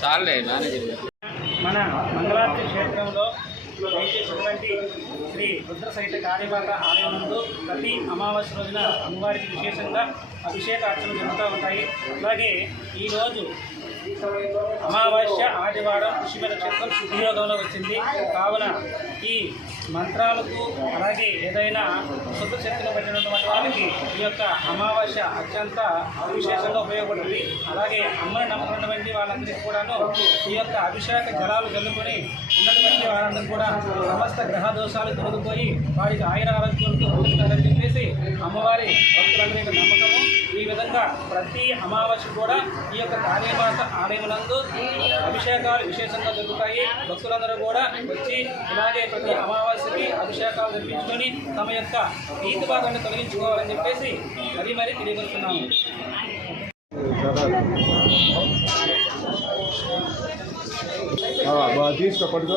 చాలే మేనేజర్ మన మంగళాద్రి క్షేత్రంలో వేసేటటువంటి శ్రీ రుద్ర సహిత కార్యపాత ఆలయం నందు ప్రతి అమావాస్య రోజున అమ్మవారికి విశేషంగా అభిషేక అర్చనలు జరుగుతూ ఉంటాయి. అలాగే ఈరోజు ఆదివాడ ఆదివారం క్షేత్రం నక్షత్రం వచ్చింది. కావున ఈ మంత్రాలకు అలాగే ఏదైనా శుద్ధ శక్తిని పెట్టినటువంటి వాళ్ళకి ఈ యొక్క అమావాస్య అత్యంత విశేషంగా ఉపయోగపడుతుంది. అలాగే అమ్మని నమ్ముకున్నటువంటి వాళ్ళందరికీ కూడాను ఈ యొక్క అభిషేక జలాలు చల్లుకొని ఉన్నటువంటి వారందరూ కూడా సమస్త గ్రహ దోషాలు తొలగిపోయి వారికి ఆయుర ఆరోగ్యాలతో చెప్పేసి అమ్మవారి భక్తులందరి యొక్క నమ్మకము ఈ విధంగా ప్రతి అమావాస్య కూడా ఈ యొక్క కాళీమాత ఆలయమునందు అభిషేకాలు విశేషంగా జరుగుతాయి. భక్తులందరూ కూడా వచ్చి ఇలాగే ప్రతి అమావాస్యకి అభిషేకాలు జరిపించుకొని తమ యొక్క ఈతి భాగాన్ని తొలగించుకోవాలని చెప్పేసి మరీ మరీ తెలియజేస్తున్నాము తీసుకో పట్టుకో.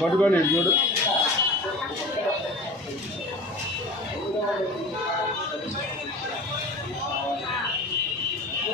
పట్టుకోండి చూడు.